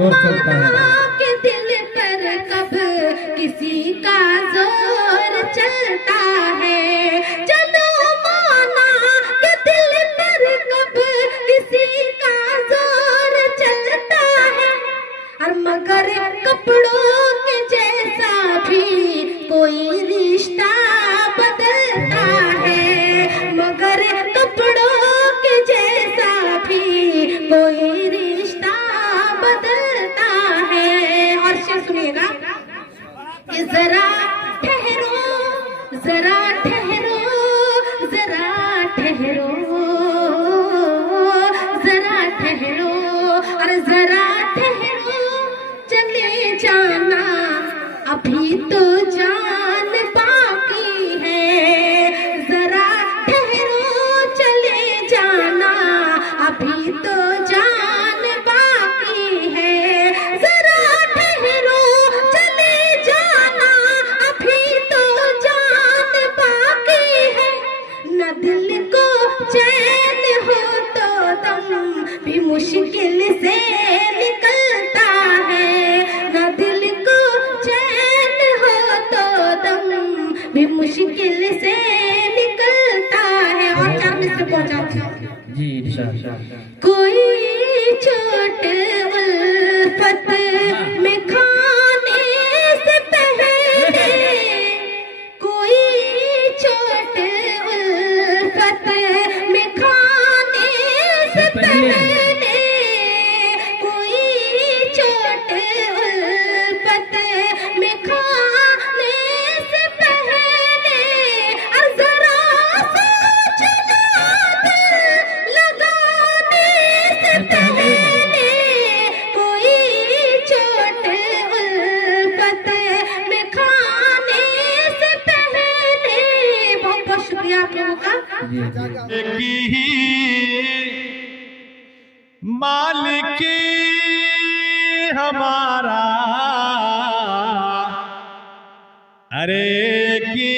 और चलता है के दिल पर कब किसी का जोर चलता है। चलो माना के दिल पर कब किसी का जोर चलता है। और मगर कपड़ों के जैसा भी कोई रिश्ता बदलता है। मगर कपड़ों के जैसा भी कोई रिश्ता बदलता है। और शेर सुनिएगा कि जरा ठहरो, जरा ठहरो, जरा ठहरो, जरा ठहरो, और जरा ठहरो, चले जाना अभी तो जान बाकी है। जरा ठहरो, चले जाना अभी तो जान बाकी है। जरा ठहरो, चले जाना अभी तो जान बाकी है। न दिल को चैन हो तो दम भी मुश्किल से निकलता है। न दिल को चैन हो तो दम भी मुश्किल से निकलता है। और 4 मिनट से पहुंचाते हैं जी इरशाद। कोई चोट उल्फत में खाने से पहले, कोई चोट उल्फत में खाने से पहले, कोई चोट उल्फत में खाने से पहले, और जरा सोचना दिल लगाने से पहले, कोई चोट उल्फत में खाने से पहले। बहुत बहुत शुक्रिया आप लोगों का। की मालिक हमारा, अरे की